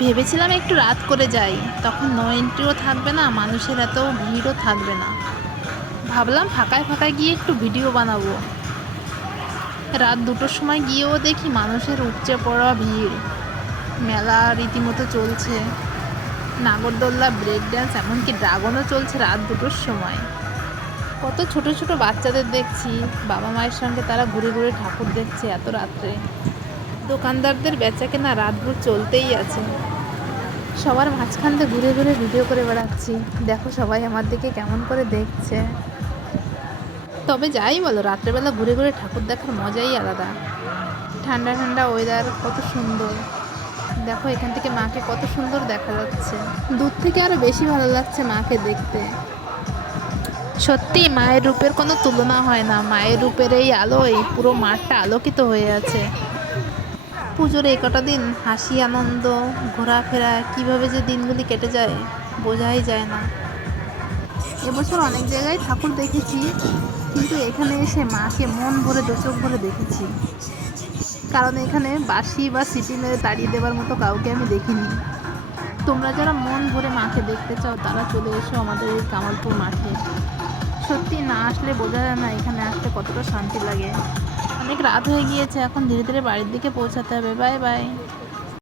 ভেবেছিলাম একটু রাত করে যাই, তখন নো এন্ট্রিও থাকবে না, মানুষের এত ভিড়ও থাকবে না। ভাবলাম ফাঁকায় ফাঁকায় গিয়ে একটু ভিডিও বানাবো। রাত 2টোর সময় গিয়েও দেখি মানুষের উপচে পড়া ভিড়। মেলা রীতিমতো চলছে, নাগরদোল্লা, ব্রেক ড্যান্স, এমনকি ড্রাগনও চলছে রাত 2টোর সময়। কত ছোট ছোট বাচ্চাদের দেখছি, বাবা মায়ের সঙ্গে তারা ঘুরে ঘুরে ঠাকুর দেখছে এত রাত্রে। দোকানদারদের বেচাকেনা রাতভর চলতেই আছে। সবার মাঝখান দিয়ে ঘুরে ঘুরে ভিডিও করে বেড়াচ্ছি, দেখো সবাই আমার দিকে কেমন করে দেখছে। তবে যাই বলো, রাত্রেবেলা ঘুরে ঘুরে ঠাকুর দেখার মজাই আলাদা। ঠান্ডা ঠান্ডা ওয়েদার, কত সুন্দর। দেখো এখান থেকে মাকে কত সুন্দর দেখা যাচ্ছে, দূর থেকে আরো বেশি ভালো লাগছে মাকে দেখতে। সত্যি মায়ের রূপের কোনো তুলনা হয় না, মায়ের রূপের এই আলোয় পুরো মাঠটা আলোকিত হয়ে আছে। পুজোর এই কটা দিন হাসি আনন্দ ঘোরাফেরা, কিভাবে যে দিনগুলি কেটে যায় বোঝাই যায় না। এবছর অনেক জায়গায় ঠাকুর দেখেছি, কিন্তু এখানে এসে মাকে মন ভরে দোচোখ ভরে দেখেছি। কারণ এখানে বাঁশি বা সিটি মেরে তাড়িয়ে দেওয়ার মতো কাউকে আমি দেখিনি। তোমরা যারা মন ভরে মাকে দেখতে চাও তারা চলে এসো আমাদের এই কামালপুর মাঠে। সত্যি না আসলে বোঝা যায় না এখানে আসলে কতটা শান্তি লাগে। অনেক রাত হয়ে গিয়েছে, এখন ধীরে ধীরে বাড়ির দিকে পৌঁছাতে হবে। Bye bye.